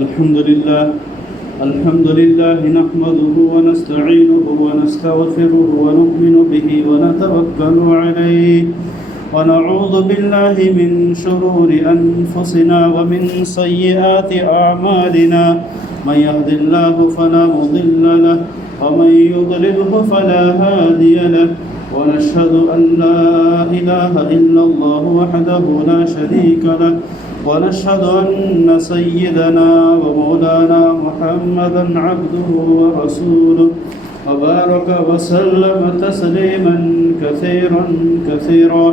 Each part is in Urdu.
الحمد لله نحمده ونستعينه ونستغفره ونؤمن به ونتوكل عليه ونعوذ بالله من شرور أنفسنا ومن سيئات أعمالنا من يهد الله فلا مضل له ومن يضلله فلا هادي له ونشهد أن لا إله إلا الله وحده لا شريك له ونشهد أن سيدنا ومولانا محمدا عبده ورسوله وبارك وسلم تسليما كثيرا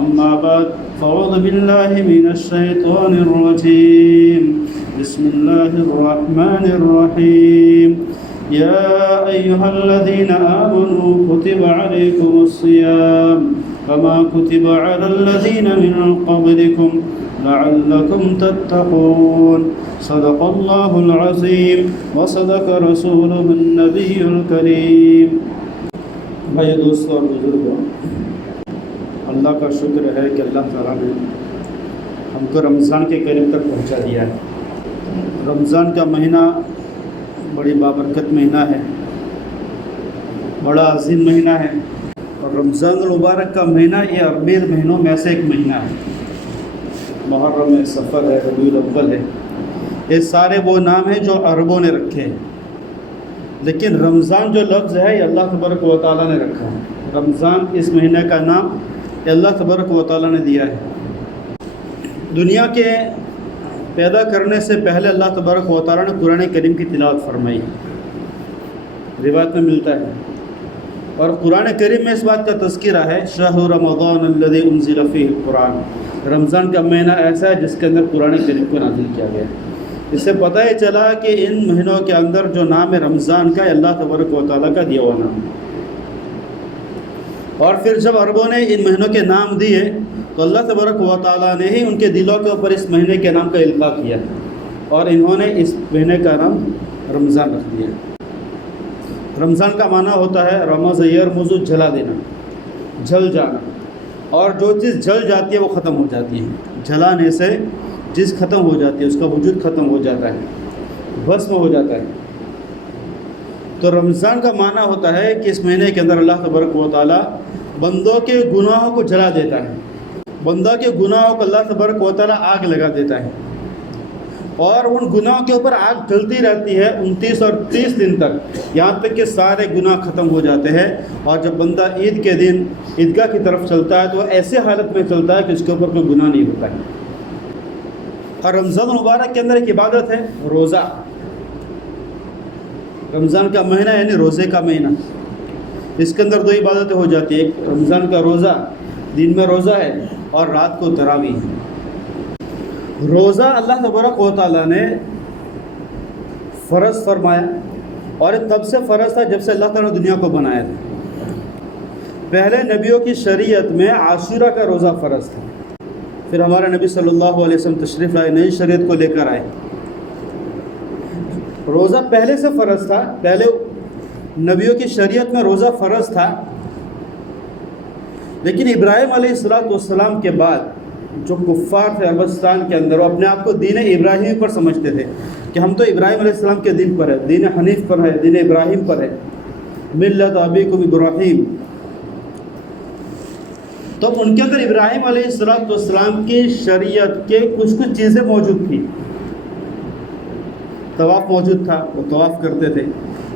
أما بعد فأعوذ بالله من الشيطان الرجيم بسم الله الرحمن الرحيم يا أيها الذين آمنوا كتب عليكم الصيام كما كتب على الذين من قبلكم لعلكم تتقون صدق الله العظيم وصدق رسوله النبي الكريم. بھائی دوستوں اور بزرگوں، اللہ کا شکر ہے کہ اللہ تعالیٰ نے ہم کو رمضان کے قریب تک پہنچا دیا ہے. رمضان کا مہینہ بڑی بابرکت مہینہ ہے، بڑا عظیم مہینہ ہے، اور رمضان المبارک کا مہینہ یہ عربی مہینوں میں سے ایک مہینہ ہے. محرم ہے، سفر ہے، ربیع الاول ہے، یہ سارے وہ نام ہیں جو عربوں نے رکھے ہیں، لیکن رمضان جو لفظ ہے یہ اللہ تبارک و تعالیٰ نے رکھا ہے. رمضان اس مہینے کا نام یہ اللہ تبارک و تعالیٰ نے دیا ہے. دنیا کے پیدا کرنے سے پہلے اللہ تبارک و تعالیٰ نے قرآن کریم کی تلاوت فرمائی، روایت میں ملتا ہے. اور قرآن کریم میں اس بات کا تذکرہ ہے شہر رمضان الذی انزل فیہ القرآن، رمضان کا مہینہ ایسا ہے جس کے اندر قرآن کریم کو نازل کیا گیا. اس سے پتہ ہی چلا کہ ان مہینوں کے اندر جو نام ہے رمضان کا اللہ تبارک و تعالیٰ کا دیا ہوا نام ہے. اور پھر جب عربوں نے ان مہینوں کے نام دیے تو اللہ تبارک و تعالیٰ نے ہی ان کے دلوں کے اوپر اس مہینے کے نام کا القاء کیا اور انہوں نے اس مہینے کا نام رمضان رکھ دیا. رمضان کا معنی ہوتا ہے رمض یرمز، جلا دینا، جل جانا. اور جو چیز جل جاتی ہے وہ ختم ہو جاتی ہے. جلانے سے چیز ختم ہو جاتی ہے، اس کا وجود ختم ہو جاتا ہے، بھسم ہو جاتا ہے. تو رمضان کا معنی ہوتا ہے کہ اس مہینے کے اندر اللہ تبارک و تعالیٰ بندوں کے گناہوں کو جلا دیتا ہے. بندہ کے گناہوں کو اللہ تبارک و تعالیٰ آگ لگا دیتا ہے، اور ان گناہوں کے اوپر آگ جلتی رہتی ہے 29 اور 30 دن تک، یہاں تک کہ سارے گناہ ختم ہو جاتے ہیں. اور جب بندہ عید کے دن عیدگاہ کی طرف چلتا ہے تو وہ ایسے حالت میں چلتا ہے کہ اس کے اوپر کوئی گناہ نہیں ہوتا ہے. اور رمضان المبارک کے اندر ایک عبادت ہے روزہ. رمضان کا مہینہ یعنی روزے کا مہینہ، اس کے اندر دو عبادتیں ہو جاتی ہیں. ایک رمضان کا روزہ، دن میں روزہ ہے، اور رات کو تراویح ہے. روزہ اللہ تبارک و تعالیٰ نے فرض فرمایا، اور تب سے فرض تھا جب سے اللہ تعالیٰ نے دنیا کو بنایا تھا. پہلے نبیوں کی شریعت میں عاشورہ کا روزہ فرض تھا، پھر ہمارے نبی صلی اللہ علیہ وسلم تشریف لائے، نئی شریعت کو لے کر آئے. روزہ پہلے سے فرض تھا، پہلے نبیوں کی شریعت میں روزہ فرض تھا، لیکن ابراہیم علیہ السلام کے بعد جو کفار تھے عربستان کے اندر، وہ اپنے آپ کو دین ابراہیم پر سمجھتے تھے کہ ہم تو ابراہیم علیہ السلام کے دین پر ہے، دین حنیف پر ہے، دین ابراہیم پر ہے، ملت ابیکم ابراہیم. تو ان کے اندر ابراہیم علیہ السلام کی شریعت کے کچھ چیزیں موجود تھیں. طواف موجود تھا، وہ طواف کرتے تھے.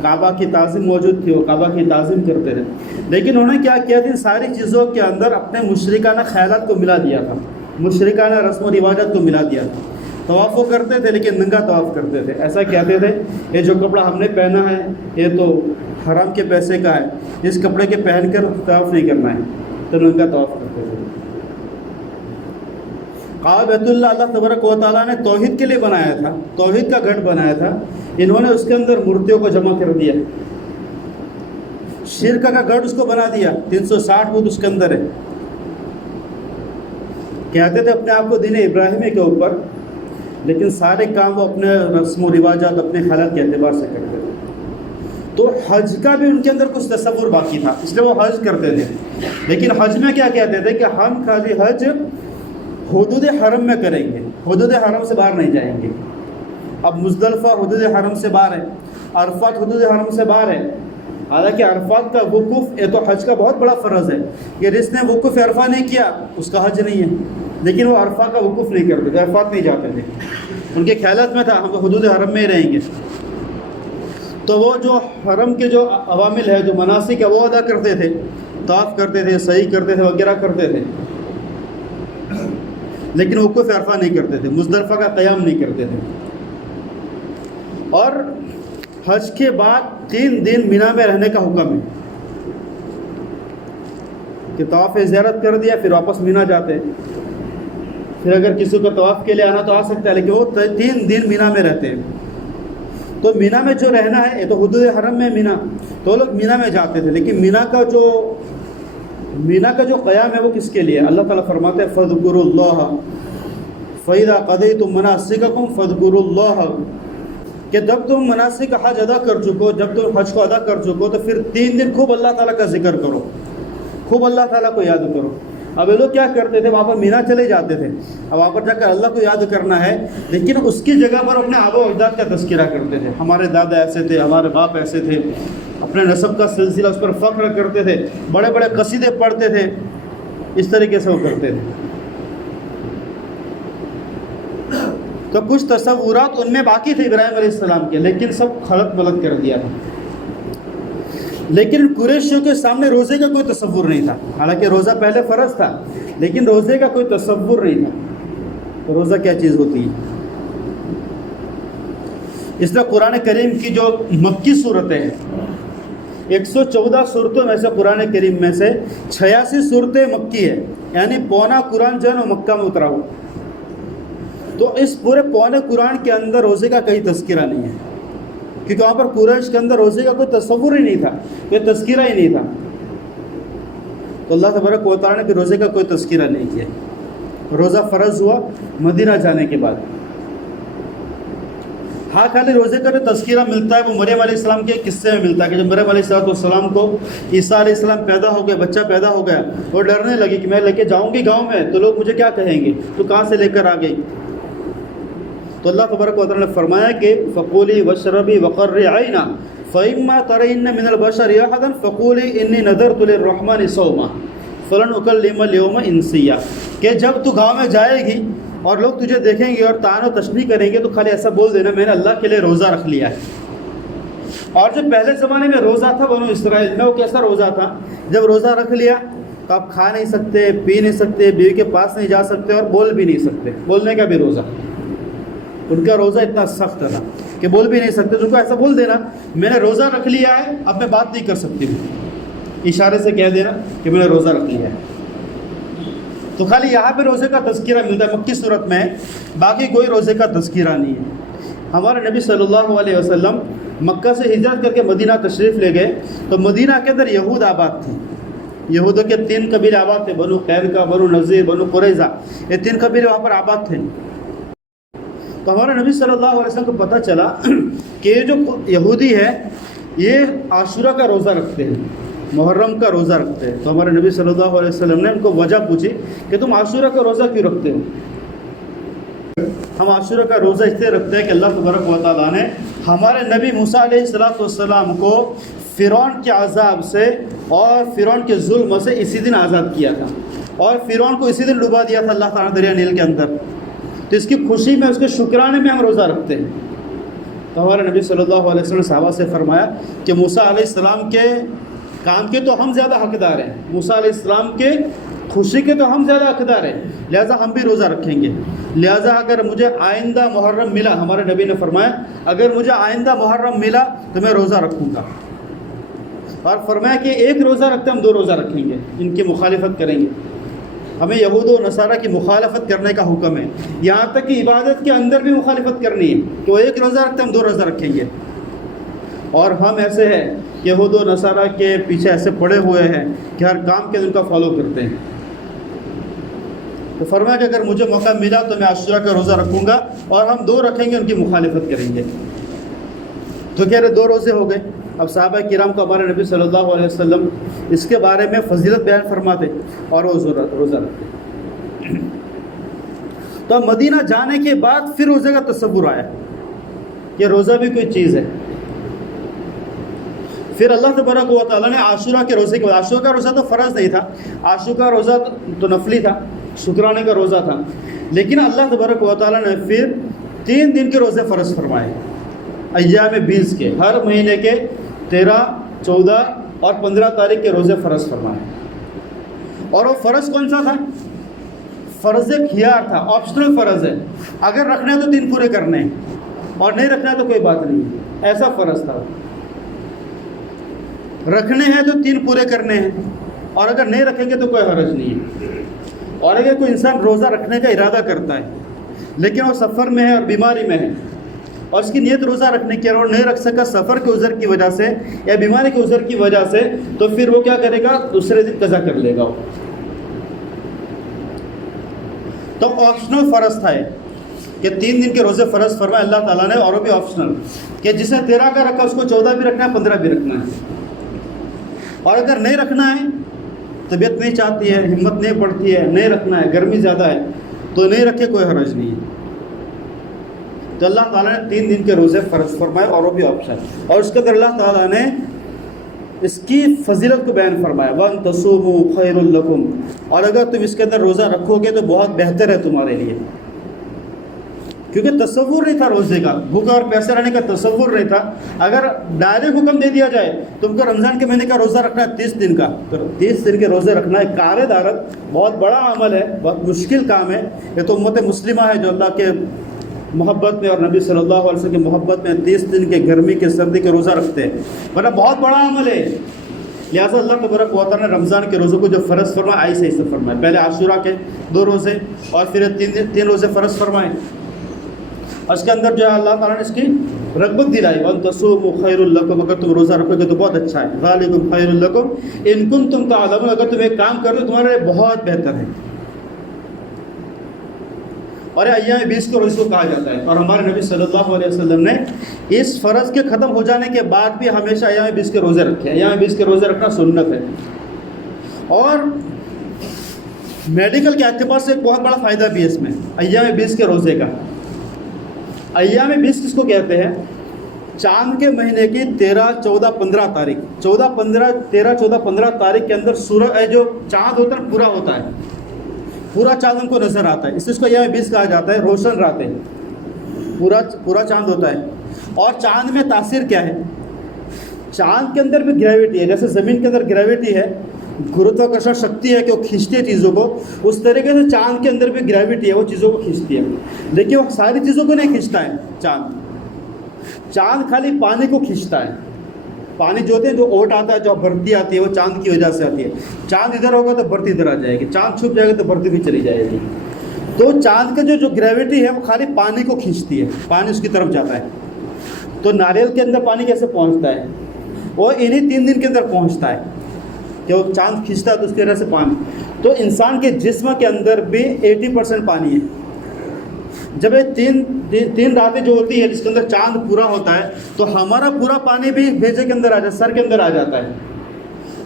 کعبہ کی تعظیم موجود تھی، وہ کعبہ کی تعظیم کرتے تھے. لیکن انہوں نے کیا کیا تھا، ساری چیزوں کے اندر اپنے مشرکانہ خیالات کو ملا دیا تھا، مشرکانہ رسم و رواجات کو ملا دیا تھا. طواف وہ کرتے تھے لیکن ننگا طواف کرتے تھے. ایسا کہتے تھے یہ جو کپڑا ہم نے پہنا ہے یہ تو حرام کے پیسے کا ہے، اس کپڑے کے پہن کر طواف نہیں کرنا ہے، تو ننگا طواف کرتے تھے. کعبہ بیت اللہ اللہ تبارک و تعالیٰ نے توحید کے لیے بنایا تھا، توحید کا گھر بنایا تھا. انہوں نے اس کے اندر مورتیوں کو جمع کر دیا، شرک کا گڑھ اس کو بنا دیا. 360 بت اس کے اندر ہے. کہتے تھے اپنے آپ کو دین ابراہیمی کے اوپر، لیکن سارے کام وہ اپنے رسم و رواجات، اپنے خیالات کے اعتبار سے کرتے تھے. تو حج کا بھی ان کے اندر کچھ تصور باقی تھا، اس لیے وہ حج کرتے تھے. لیکن حج میں کیا کہتے تھے کہ ہم خالی حج حدود حرم میں کریں گے، حدود حرم سے باہر نہیں جائیں گے. اب مزدلفہ حدود حرم سے باہر ہے، عرفات حدود حرم سے باہر ہے. حالانکہ عرفات کا وقوف یہ تو حج کا بہت بڑا فرض ہے کہ جس نے وقوف عرفہ نہیں کیا اس کا حج نہیں ہے، لیکن وہ عرفہ کا وقوف نہیں کرتے تھے، عرفات نہیں جاتے تھے. ان کے خیالات میں تھا ہم تو حدود حرم میں ہی رہیں گے. تو وہ جو حرم کے جو عوامل ہے، جو مناسک ہے وہ ادا کرتے تھے، طواف کرتے تھے، سعی کرتے تھے، وغیرہ کرتے تھے، لیکن وقوف عرفہ نہیں کرتے تھے، مزدلفہ کا قیام نہیں کرتے تھے. اور حج کے بعد 3 دن مینا میں رہنے کا حکم ہے کہ طواف زیارت کر دیا پھر واپس مینا جاتے. پھر اگر کسی کو طواف کے لیے آنا تو آ سکتا ہے، لیکن وہ 3 دن مینا میں رہتے ہیں. تو مینا میں جو رہنا ہے، یہ تو حدود حرم میں مینا، تو لوگ مینا میں جاتے تھے. لیکن مینا کا جو قیام ہے وہ کس کے لیے؟ اللہ تعالیٰ فرماتے ہیں فَاذْكُرُوا اللَّهَ فَإِذَا قَضَيْتُم مَّنَاسِكَكُمْ فَاذْكُرُوا اللَّهَ، کہ جب تم مناسک حج ادا کر چکو، جب تم حج کو ادا کر چکو تو پھر 3 دن خوب اللہ تعالیٰ کا ذکر کرو، خوب اللہ تعالیٰ کو یاد کرو. اب یہ لوگ کیا کرتے تھے، وہاں پر مینا چلے جاتے تھے، اب وہاں پر جا کر اللہ کو یاد کرنا ہے، لیکن اس کی جگہ پر اپنے آبا و اجداد کا تذکرہ کرتے تھے. ہمارے دادا ایسے تھے، ہمارے باپ ایسے تھے، اپنے نسب کا سلسلہ اس پر فخر کرتے تھے، بڑے بڑے قصیدے پڑھتے تھے. اس طریقے سے وہ کرتے تھے. تو کچھ تصورات ان میں باقی تھے ابراہیم علیہ السلام کے، لیکن سب خلط ملط کر دیا تھا. لیکن قریشیوں کے سامنے روزے کا کوئی تصور نہیں تھا. حالانکہ روزہ پہلے فرض تھا، لیکن روزے کا کوئی تصور نہیں تھا. تو روزہ کیا چیز ہوتی ہے؟ اس طرح قرآن کریم کی جو مکی صورتیں ہیں، 114 صورتوں میں سے قرآن کریم میں سے 86 صورتیں مکی ہے، یعنی پونا قرآن جو ہے نا مکہ میں اترا ہوا. تو اس پورے پونے قرآن کے اندر روزے کا کہیں تذکرہ نہیں ہے، کیونکہ وہاں پر قریش کے اندر روزے کا کوئی تصور ہی نہیں تھا، کوئی تذکرہ ہی نہیں تھا. تو اللہ تبارک و تعالیٰ نے پھر روزے کا کوئی تذکرہ نہیں کیا. روزہ فرض ہوا مدینہ جانے کے بعد. ہاں خالی روزے کا جو تذکرہ ملتا ہے وہ مریم علیہ السلام کے قصے میں ملتا ہے کہ جب مریم علیہ السلام کو عیسیٰ علیہ السلام پیدا ہو گیا، بچہ پیدا ہو گیا، وہ ڈرنے لگی کہ میں لے کے جاؤں گی گاؤں میں تو لوگ مجھے کیا کہیں گے، تو کہاں سے لے کر آ گئی. تو اللہ تبارک و تعالیٰ نے فرمایا کہ فَقُولِي وَاشْرَبِي وَقَرِّ عَيْنًا فَإِمَّا تَرَيِنَّ مِنَ الْبَشَرِ أَحَدًا فَقُولِي إِنِّي نَذَرْتُ لِلرَّحْمَنِ صَوْمًا فَلَنْ أُكَلِّمَ الْيَوْمَ إِنسِيًّا، کہ جب تو گاؤں میں جائے گی اور لوگ تجھے دیکھیں گے اور تعین و تشبیہ کریں گے تو خالی ایسا بول دینا میں نے اللہ کے لیے روزہ رکھ لیا ہے. اور جو پہلے زمانے میں روزہ تھا بنو اسرائیل میں، وہ کیسا روزہ تھا؟ جب روزہ رکھ لیا تو آپ کھا نہیں سکتے، پی نہیں سکتے، بیوی کے پاس نہیں جا سکتے اور بول بھی نہیں سکتے. بولنے کا بھی روزہ، ان کا روزہ اتنا سخت تھا کہ بول بھی نہیں سکتے. ان کو ایسا بول دینا میں نے روزہ رکھ لیا ہے، اب میں بات نہیں کر سکتی ہوں، اشارے سے کہہ دینا کہ میں نے روزہ رکھ لیا ہے. تو خالی یہاں پہ روزے کا تذکرہ ملتا ہے مکی صورت میں، باقی کوئی روزے کا تذکرہ نہیں ہے. ہمارے نبی صلی اللہ علیہ وسلم مکہ سے ہجرت کر کے مدینہ تشریف لے گئے تو مدینہ کے اندر یہود آباد تھے. یہودوں کے 3 قبیلے آباد تھے، بنو قینقاع، بنو نذیر، بنو قریظہ. یہ 3 قبیلے وہاں پر آباد تھے. تو ہمارے نبی صلی اللہ علیہ وسلم کو پتہ چلا کہ یہ جو یہودی ہے یہ عاشورہ کا روزہ رکھتے ہیں، محرم کا روزہ رکھتے ہیں. تو ہمارے نبی صلی اللہ علیہ وسلم نے ان کو وجہ پوچھی کہ تم عاشورہ کا روزہ کیوں رکھتے ہو؟ ہم عاشورہ کا روزہ اس لیے رکھتے ہیں کہ اللہ تبارک و تعالیٰ نے ہمارے نبی موسیٰ علیہ السلام کو فرعون کے عذاب سے اور فرعون کے ظلم سے اسی دن آزاد کیا تھا، اور فرعون کو اسی دن ڈبا دیا تھا اللہ تعالیٰ دریا نیل کے اندر. تو اس کی خوشی میں، اس کے شکرانے میں ہم روزہ رکھتے ہیں. تو ہمارے نبی صلی اللہ علیہ وسلم نے صحابہ سے فرمایا کہ موسیٰ علیہ السلام کے کام کے تو ہم زیادہ حقدار ہیں، موسیٰ علیہ السلام کے خوشی کے تو ہم زیادہ حقدار ہیں، لہٰذا ہم بھی روزہ رکھیں گے. لہٰذا اگر مجھے آئندہ محرم ملا، ہمارے نبی نے فرمایا اگر مجھے آئندہ محرم ملا تو میں روزہ رکھوں گا. اور فرمایا کہ ایک روزہ رکھتے ہم 2 روزہ رکھیں گے، ان کی مخالفت کریں گے. ہمیں یہود و نصارہ کی مخالفت کرنے کا حکم ہے، یہاں تک کہ عبادت کے اندر بھی مخالفت کرنی ہے کہ وہ 1 روزہ رکھتے ہم 2 روزہ رکھیں گے. اور ہم ایسے ہیں یہود و نصارہ کے پیچھے ایسے پڑے ہوئے ہیں کہ ہر کام کے ان کا فالو کرتے ہیں. تو فرمایا کہ اگر مجھے موقع ملا تو میں عاشورہ کا روزہ رکھوں گا اور ہم 2 رکھیں گے، ان کی مخالفت کریں گے. تو کہہ رہے 2 روزے ہو گئے. اب صحابہ کرام کو ہمارے نبی صلی اللہ علیہ وسلم اس کے بارے میں فضیلت بیان فرماتے اور وہ روزہ رکھتے. تو مدینہ جانے کے بعد پھر روزے کا تصور آیا. یہ روزہ بھی کوئی چیز ہے. پھر اللہ تبارک و تعالیٰ نے عاشورہ کے روزے کے بعد، عاشورہ کا روزہ تو فرض نہیں تھا، عاشورہ کا روزہ تو نفلی تھا، شکرانے کا روزہ تھا، لیکن اللہ تبارک و تعالیٰ نے پھر 3 دن کے روزے فرض فرمائے، ایام 20 کے، ہر مہینے کے 13، 14 اور 15 تاریخ کے روزے فرض فرمائے. اور وہ فرض کون سا تھا؟ فرض خیار تھا، آپشنل فرض ہے. اگر رکھنا ہے تو 3 پورے کرنے ہیں اور نہیں رکھنا ہے تو کوئی بات نہیں، ایسا فرض تھا. رکھنے ہیں تو 3 پورے کرنے ہیں، اور اگر نہیں رکھیں گے تو کوئی حرج نہیں ہے. اور اگر کوئی انسان روزہ رکھنے کا ارادہ کرتا ہے لیکن وہ سفر میں ہے اور بیماری میں ہے، اور اس کی نیت روزہ رکھنے کی اور نہیں رکھ سکا سفر کے عذر کی وجہ سے یا بیماری کے عذر کی وجہ سے، تو پھر وہ کیا کرے گا؟ دوسرے دن قضا کر لے گا. وہ تو آپشنل فرض تھا کہ 3 دن کے روزے فرض فرمائے اللہ تعالیٰ نے، اور وہ بھی آپشنل، کہ جسے 13 کا رکھا اس کو 14 بھی رکھنا ہے، 15 بھی رکھنا ہے. اور اگر نہیں رکھنا ہے، طبیعت نہیں چاہتی ہے، ہمت نہیں پڑتی ہے، نہیں رکھنا ہے، گرمی زیادہ ہے، تو نہیں رکھے، کوئی حرج نہیں ہے. تو اللہ تعالیٰ نے 3 دن کے روزے فرض فرمائے، اور وہ بھی آپشن. اور اس کے اندر اللہ تعالیٰ نے اس کی فضیلت کو بیان فرمایا، وَأَن تَصُومُوا خَيْرٌ لَكُمْ، اور اگر تم اس کے اندر روزہ رکھو گے تو بہت بہتر ہے تمہارے لیے. کیونکہ تصور نہیں تھا روزے کا، بھوکا اور پیسے رہنے کا تصور نہیں تھا. اگر ڈائریکٹ حکم دے دیا جائے تم کو رمضان کے مہینے کا روزہ رکھنا ہے 30 دن کا، تو 30 دن کے روزے رکھنا ہے کار دارت، بہت بڑا عمل ہے، بہت مشکل کام ہے. یہ تو امت مسلمہ ہے جو اللہ کے محبت میں اور نبی صلی اللہ علیہ وسلم کی محبت میں 30 دن کے گرمی کے سردی کے روزہ رکھتے ہیں، ورنہ بہت بڑا عمل ہے. لہٰذا اللہ تبارک و تعالیٰ نے رمضان کے روزوں کو جو فرض فرمایا ایسے فرمائے. پہلے عاشورہ کے 2 روزے اور پھر 3 روزے فرض فرمائے. اس کے اندر جو ہے اللہ تعالیٰ نے اس کی رغبت دلائی، وَأَن تَصُومُوا خَيْرٌ لَكُمْ، اگر تم روزہ رکھو گے تو بہت اچھا ہے. ذَلِكُمْ خَيْرٌ لَكُمْ إِن كُنتُمْ تَعْلَمُونَ، اگر تم ایک کام کر دو تمہارے لیے بہت بہتر ہے. اور ایام 20 کے روزے کو کہا جاتا ہے. اور ہمارے نبی صلی اللہ علیہ وسلم نے اس فرض کے ختم ہو جانے کے بعد بھی ہمیشہ ایام 20 کے روزے رکھے. ایام 20 کے روزے رکھنا سنت ہے. اور میڈیکل کے اعتبار سے ایک بہت بڑا فائدہ بھی ہے اس میں ایام 20 کے روزے کا. ایام 20 کس کو کہتے ہیں؟ چاند کے مہینے کی 13، 14، 15 تاریخ، 13، 14، 15 تاریخ کے اندر سورج جو چاند ہوتا ہے پورا ہوتا ہے، پورا چاند ہم کو نظر آتا ہے. اس کو ایام 20 کہا جاتا ہے. روشن راتیں، پورا چاند ہوتا ہے. اور چاند میں تاثیر کیا ہے؟ چاند کے اندر بھی گریویٹی ہے، جیسے زمین کے اندر گریویٹی ہے، گروتواکرشن شکتی ہے کہ وہ کھینچتی ہے چیزوں کو، اس طریقے سے چاند کے اندر بھی گریویٹی ہے، وہ چیزوں کو کھینچتی ہے. لیکن وہ ساری چیزوں کو نہیں کھینچتا ہے. چاند خالی پانی کو کھینچتا ہے. پانی جو ہوتے ہیں، جو اوٹ آتا ہے، جو برتی آتی ہے، وہ چاند کی وجہ سے آتی ہے. چاند ادھر ہوگا تو برتی ادھر آ جائے گی، چاند چھپ جائے گا تو برتی بھی چلی جائے گی. تو چاند کا جو گریویٹی ہے وہ خالی پانی کو کھینچتی ہے، پانی اس کی طرف جاتا ہے. تو ناریل کے اندر پانی کیسے پہنچتا ہے؟ وہ انہی 3 دن کے اندر پہنچتا ہے کہ وہ چاند کھینچتا ہے، تو اس کی وجہ سے پانی. تو انسان کے جسم کے اندر بھی 80% پانی ہے. جب یہ 3 راتیں جو ہوتی ہے جس کے اندر چاند پورا ہوتا ہے، تو ہمارا پورا پانی بھی بھیجے کے اندر آ جاتا ہے، سر کے اندر آ جاتا ہے.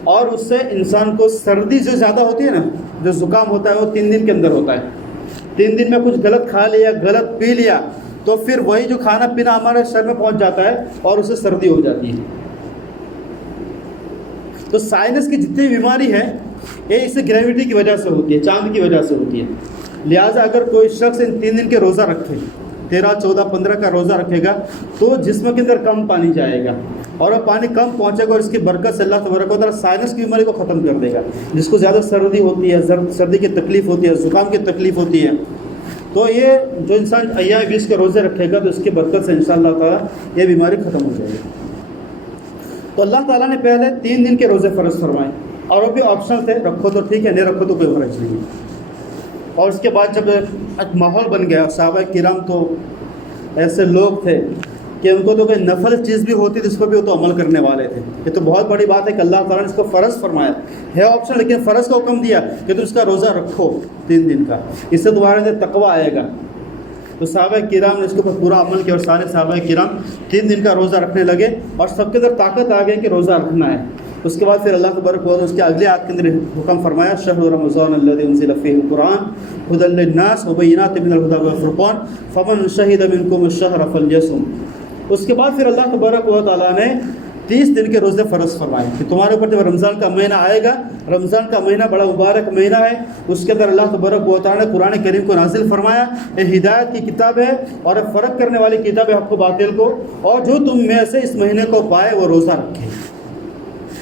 اور اس سے انسان کو سردی جو زیادہ ہوتی ہے نا، جو زکام ہوتا ہے، وہ 3 دن کے اندر ہوتا ہے. 3 دن میں کچھ غلط کھا لیا، غلط پی لیا، تو پھر وہی جو کھانا پینا ہمارے سر میں پہنچ جاتا ہے اور اسے سردی ہو جاتی ہے. تو سائنس کی جتنی بیماری ہے یہ اس گریویٹی کی وجہ سے ہوتی ہے، چاند کی وجہ سے ہوتی ہے. لہٰذا اگر کوئی شخص ان 3 دن کے روزہ رکھے، 13، 14، 15 کا روزہ رکھے گا، تو جسم کے اندر کم پانی جائے گا اور وہ پانی کم پہنچے گا، اور اس کی برکت سے اللہ تبارک و تعالیٰ سائنس کی بیماری کو ختم کر دے گا. جس کو زیادہ سردی ہوتی ہے، سردی کی تکلیف ہوتی ہے، زکام کی تکلیف ہوتی ہے، تو یہ جو انسان ایام 20 کے روزے رکھے گا تو اس کی برکت سے انشاءاللہ تعالیٰ یہ بیماری ختم ہو جائے گی. تو اللہ تعالیٰ نے پہلے 3 دن کے روزے فرض فرمائے، اور وہ بھی آپشنل تھے، رکھو تو ٹھیک ہے، نہیں رکھو تو کوئی حرج نہیں. اور اس کے بعد جب ایک ماحول بن گیا، صحابہ کرام تو ایسے لوگ تھے کہ ان کو تو کوئی نفل چیز بھی ہوتی تھی اس پر بھی وہ تو عمل کرنے والے تھے. یہ تو بہت بڑی بات ہے کہ اللہ تعالیٰ نے اس کو فرض فرمایا ہے، آپشن، لیکن فرض کا حکم دیا کہ تم اس کا روزہ رکھو 3 دن کا، اس سے تمہارے اندر تقویٰ آئے گا. تو صحابہ کرام نے اس کے اوپر پورا عمل کیا، اور سارے صحابہ کرام 3 دن کا روزہ رکھنے لگے، اور سب کے اندر طاقت آ گئی کہ روزہ رکھنا ہے. اس کے بعد پھر اللہ تبارک و تعالیٰ اس کے اگلے آیت کے اندر حکم فرمایا، شہر رمضان الذی انزل فیہ القرآن ھدی للناس وبینات من الھدی والفرقان فمن شہد منکم الشہر فلیصم. اس کے بعد پھر اللہ تبارک و تعالیٰ نے 30 دن کے روزے فرض فرمائے کہ تمہارے اوپر جب رمضان کا مہینہ آئے گا، رمضان کا مہینہ بڑا مبارک مہینہ ہے، اس کے اندر اللہ تبارک و تعالیٰ نے قرآن کریم کو نازل فرمایا، یہ ہدایت کی کتاب ہے اور فرق کرنے والی کتاب ہے حق و باطل کو، اور جو تم میں سے اس مہینے کو پائے وہ روزہ رکھے۔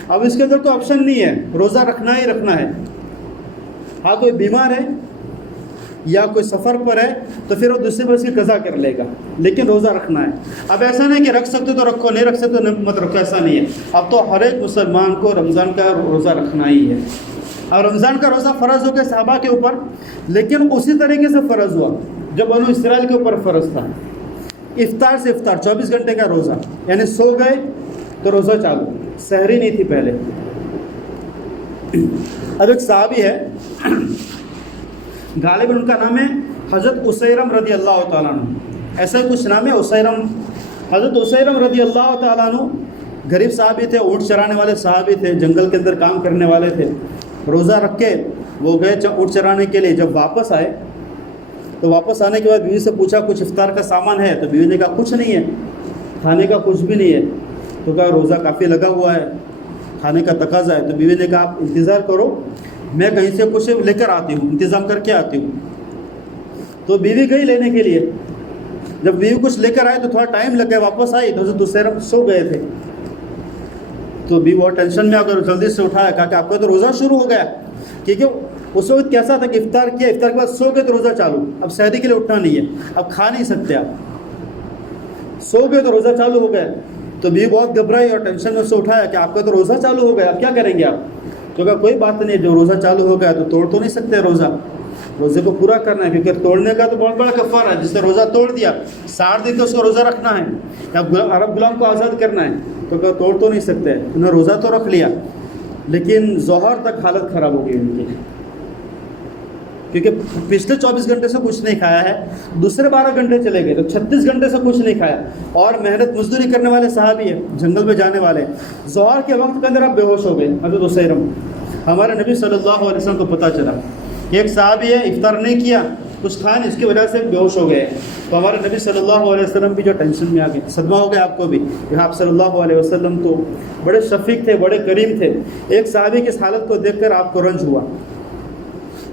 اب اس کے اندر کوئی آپشن نہیں ہے، روزہ رکھنا ہی رکھنا ہے۔ ہاں کوئی بیمار ہے یا کوئی سفر پر ہے تو پھر وہ دوسرے پر اس کی قضا کر لے گا، لیکن روزہ رکھنا ہے۔ اب ایسا نہیں کہ رکھ سکتے تو رکھو، نہیں رکھ سکتے تو مت رکھو، ایسا نہیں ہے۔ اب تو ہر ایک مسلمان کو رمضان کا روزہ رکھنا ہی ہے۔ اور رمضان کا روزہ فرض ہو گیا صحابہ کے اوپر، لیکن اسی طریقے سے فرض ہوا جو بنو اسرائیل کے اوپر فرض تھا، افطار سے افطار 24 گھنٹے کا روزہ، یعنی سو گئے تو روزہ چالو، سحری نہیں تھی پہلے۔ اب ایک صحابی ہے، غالباً ان کا نام ہے حضرت اسیرم رضی اللہ تعالیٰ عنہ، ایسا ہی کچھ نام ہے اسیرم۔ حضرت اسیرم رضی اللہ تعالیٰ عنہ غریب صحابی تھے، اونٹ چرانے والے صحابی تھے، جنگل کے اندر کام کرنے والے تھے۔ روزہ رکھ کے وہ گئے اونٹ چرانے کے لیے۔ جب واپس آئے تو واپس آنے کے بعد بیوی سے پوچھا کچھ افطار کا سامان ہے؟ تو بیوی نے کہا کچھ نہیں ہے، کھانے کا کچھ بھی نہیں ہے۔ تو کہا روزہ کافی لگا ہوا ہے، کھانے کا تقاضا ہے۔ تو بیوی نے کہا آپ انتظار کرو، میں کہیں سے کچھ لے کر آتی ہوں، انتظام کر کے آتی ہوں۔ تو بیوی گئی لینے کے لیے۔ جب بیوی کچھ لے کر آئے تو تھوڑا ٹائم لگ گیا، واپس آئی تو حضرت اسیرم سو گئے تھے۔ تو بیوی بہت ٹینشن میں آ کر جلدی سے اٹھایا، کہا کہ آپ کا تو روزہ شروع ہو گیا، کیونکہ اس وقت کیسا تھا کہ افطار کیا، افطار کے بعد سو گئے تو روزہ چالو، اب سحری کے لیے اٹھنا نہیں ہے، اب کھا نہیں سکتے، آپ سو گئے تو روزہ چالو ہو گیا۔ تو بیوی بہت گھبرائی اور ٹینشن میں سے اٹھایا کہ آپ کا تو روزہ چالو ہو گیا، اب کیا کریں گے آپ؟ تو کہا کوئی بات نہیں، جو روزہ چالو ہو گیا تو توڑ تو نہیں سکتے روزہ، روزے کو پورا کرنا ہے، کیونکہ توڑنے کا تو بہت بڑا کفارہ ہے۔ جس نے روزہ توڑ دیا 60 دن کا اس کو روزہ رکھنا ہے یا عرب غلام کو آزاد کرنا ہے، تو کہا توڑ تو نہیں سکتے۔ انہوں نے روزہ تو رکھ لیا، لیکن ظہر تک حالت خراب ہو گئی ان کی، کیونکہ پچھلے 24 گھنٹے سے کچھ نہیں کھایا ہے، دوسرے 12 گھنٹے چلے گئے تو 36 گھنٹے سے کچھ نہیں کھایا، اور محنت مزدوری کرنے والے صحابی ہیں، جنگل میں جانے والے۔ ظہر کے وقت کے اندر آپ بے ہوش ہو گئے۔ حضرت اسیرم، ہمارے نبی صلی اللہ علیہ وسلم کو پتہ چلا کہ ایک صحابی ہے، افطار نہیں کیا، کچھ کھایا نہیں، اس کی وجہ سے بے ہوش ہو گئے۔ تو ہمارے نبی صلی اللہ علیہ وسلم بھی جو ٹینشن میں آ گئے، صدمہ ہو گیا آپ کو بھی کہ آپ صلی اللہ علیہ وسلم تو بڑے شفیق تھے، بڑے کریم تھے، ایک صحابی کی اس حالت کو دیکھ کر آپ کو رنج ہوا۔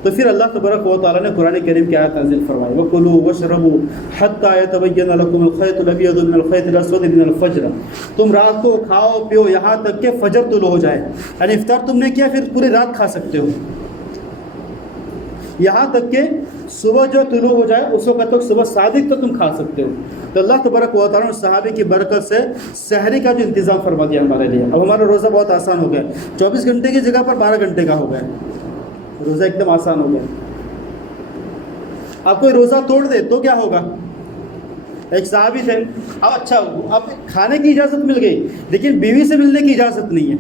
تو پھر اللہ تبارک و تعالیٰ نے قرآن کریم کی آیت نازل فرمائی، وَكُلُوا وَاشْرَبُوا حَتَّى يَتَبَيَّنَ لَكُمُ الْخَيْطُ الْأَبْيَضُ مِنَ الْخَيْطِ الْأَسْوَدِ مِنَ الْفَجْرِ۔ تم رات کو کھاؤ پیو یہاں تک کہ فجر طلوع ہو جائے، یعنی افطار تم نے کیا پھر پوری رات کھا سکتے ہو، یہاں تک کہ صبح جو طلوع ہو جائے اس وقت تک، صبح صادق تو تم کھا سکتے ہو۔ تو اللہ تبارک و تعالیٰ نے صحابی کی برکت سے سحری کا جو انتظام فرما دیا ہمارے لیے، اب ہمارا روزہ بہت آسان ہو گیا، 24 گھنٹے کی جگہ پر 12 گھنٹے کا ہو گیا، روزہ ایک دم آسان ہو گیا۔ اب کوئی روزہ توڑ دے تو کیا ہوگا؟ ایک صحابی تھے، اب اچھا اب کھانے کی اجازت مل گئی لیکن بیوی سے ملنے کی اجازت نہیں ہے۔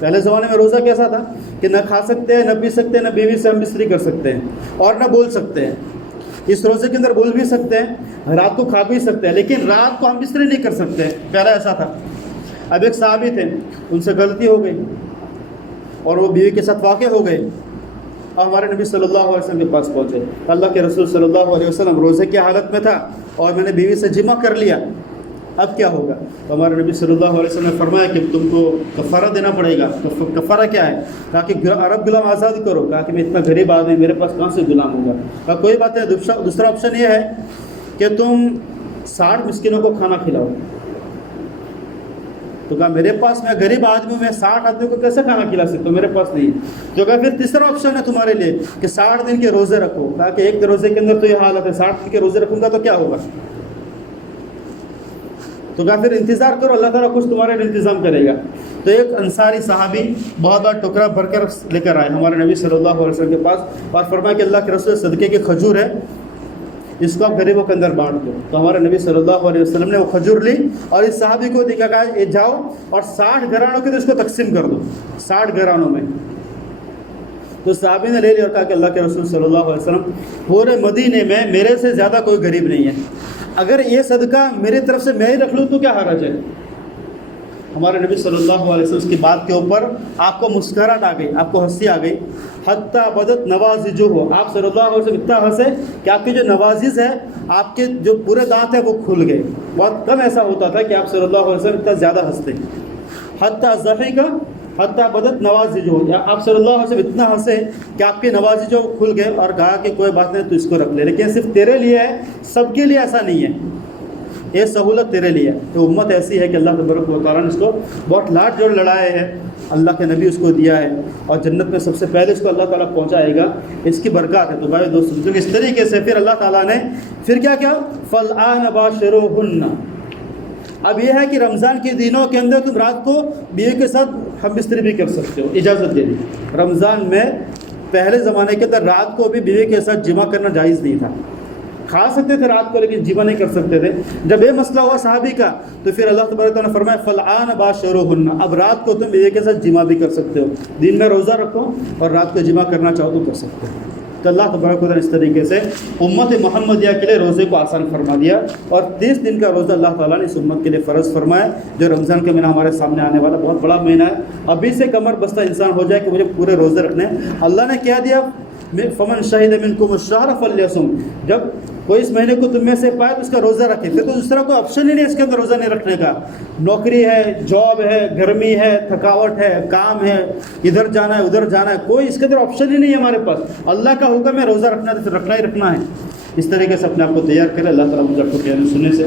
پہلے زمانے میں روزہ کیسا تھا کہ نہ کھا سکتے ہیں، نہ پی سکتے ہیں، نہ بیوی سے ہم بستری کر سکتے ہیں اور نہ بول سکتے ہیں۔ اس روزے کے اندر بول بھی سکتے ہیں، رات کو کھا بھی سکتے ہیں، لیکن رات کو ہم بستری نہیں کر سکتے، پہلے ایسا تھا۔ اب ایک صحابی تھے، ان سے غلطی ہو گئی اور وہ بیوی کے ساتھ واقع ہو گئے، اور ہمارے نبی صلی اللہ علیہ وسلم کے پاس پہنچے۔ اللہ کے رسول صلی اللہ علیہ وسلم روزے کی حالت میں تھا اور میں نے بیوی سے جمع کر لیا، اب کیا ہوگا؟ تو ہمارے نبی صلی اللہ علیہ وسلم نے فرمایا کہ تم کو کفارہ دینا پڑے گا۔ کفارہ کیا ہے؟ کہا کہ عرب غلام آزاد کرو۔ کہا کہ میں اتنا غریب آدمی، میرے پاس کہاں سے غلام ہوگا؟ کہا کوئی بات نہیں، دوسرا آپشن یہ ہے کہ تم 60 مسکینوں کو کھانا کھلاؤ۔ تو کہا میرے پاس، میں غریب آدمی ہوں، میں 60 آدمیوں کو کیسے کھانا کھلا سکتا ہوں، میرے پاس نہیں۔ تو کہا پھر تیسرا آپشن ہے تمہارے لیے کہ 60 دن کے روزے رکھو۔ کہا کہ ایک روزے کے اندر تو یہ حالت ہے، 60 دن کے روزے رکھوں گا تو کیا ہوگا؟ تو کہا پھر انتظار کرو، اللہ تعالیٰ کچھ تمہارے لیے انتظام کرے گا۔ تو ایک انصاری صحابی بہت بڑا ٹکڑا بھر کر لے کر آئے ہمارے نبی صلی اللہ علیہ وسلم کے پاس اور فرمایا کہ اللہ کے رسول صدقے کی کھجور ہے، اس کو آپ غریبوں کے اندر بانٹ دو۔ تو ہمارے نبی صلی اللہ علیہ وسلم نے وہ کھجور لی اور اس صحابی کو دکھا، کہا جاؤ اور 60 گھرانوں کے اس کو تقسیم کر دو، 60 گھرانوں میں۔ تو صحابی نے لے لیا اور کہا کہ اللہ کے رسول صلی اللہ علیہ وسلم، پورے مدینے میں میرے سے زیادہ کوئی غریب نہیں ہے، اگر یہ صدقہ میری طرف سے میں ہی رکھ لوں تو کیا حرج ہے؟ ہمارے نبی صلی اللہ علیہ وسلم کی بات کے اوپر آپ کو مسکراہٹ آ گئی، آپ کو ہنسی آ گئی۔ حتیٰ بدت نوازجہ ہو، آپ صلی اللہ علیہ وسلم اتنا ہنسے کہ آپ کے جو نوازج ہے، آپ کے جو پورے دانت ہیں وہ کھل گئے. بہت کم ایسا ہوتا تھا کہ آپ صلی اللہ علیہ وسلم اتنا زیادہ ہنستے. حتیٰ ضحک حتیٰ بدت نوازجہ ہو، آپ صلی اللہ علیہ وسلم اتنا ہنسے کہ آپ کے نوازج جو کھل گئے اور کہا کہ کوئی بات نہیں تو اس کو رکھ لے، لیکن صرف تیرے لیے ہے، سب کے لیے ایسا نہیں ہے، یہ سہولت تیرے لیے ہے. تو امت ایسی ہے کہ اللہ تبارک و تعالیٰ نے اس کو بہت لاڈ جوڑ لڑائے ہیں، اللہ کے نبی اس کو دیا ہے اور جنت میں سب سے پہلے اس کو اللہ تعالیٰ پہنچائے گا، اس کی برکات ہے. تو بھائی دوستوں اس طریقے سے پھر اللہ تعالیٰ نے پھر کیا کیا، فالآن باشروہن. اب یہ ہے کہ رمضان کے دنوں کے اندر تم رات کو بیوی کے ساتھ ہم بستری بھی کر سکتے ہو، اجازت دے دی. رمضان میں پہلے زمانے کے اندر رات کو بھی بیوی کے ساتھ جمع کرنا جائز نہیں تھا. کھا سکتے تھے رات کو لیکن جمع نہیں کر سکتے تھے. جب یہ مسئلہ ہوا صحابی کا تو پھر اللہ تبارک تعالیٰ نے فرمایا فالآن باشروہن، اب رات کو تم بیوی کے ساتھ جمع بھی کر سکتے ہو. دن میں روزہ رکھو اور رات کو جمع کرنا چاہو تو کر سکتے ہو. تو اللہ تبارک و تعالیٰ اس طریقے سے امت محمدیہ کے لیے روزے کو آسان فرما دیا اور 30 دن کا روزہ اللہ تعالیٰ نے اس امت کے لیے فرض فرمایا. جو رمضان کا مہینہ ہمارے سامنے آنے والا بہت بڑا مہینہ ہے. ابھی سے کمر بستہ انسان ہو جائے کہ مجھے پورے روزے رکھنے ہیں. اللہ نے کیا دیا، فمن شہد منکم الشہر فلیصم، جب کوئی اس مہینے کو تم میں سے پائے تو اس کا روزہ رکھے. پھر تو دوسرا کوئی آپشن ہی نہیں اس کے اندر روزہ نہیں رکھنے کا. نوکری ہے، جاب ہے، گرمی ہے، تھکاوٹ ہے، کام ہے، ادھر جانا ہے ادھر جانا ہے، کوئی اس کے اندر آپشن ہی نہیں ہے ہمارے پاس. اللہ کا حکم ہے روزہ رکھنا ہے تو رکھنا ہی رکھنا ہے. اس طریقے سے اپنے آپ کو تیار کرے. اللہ تعالیٰ مجھے آپ کو کہنے سننے سے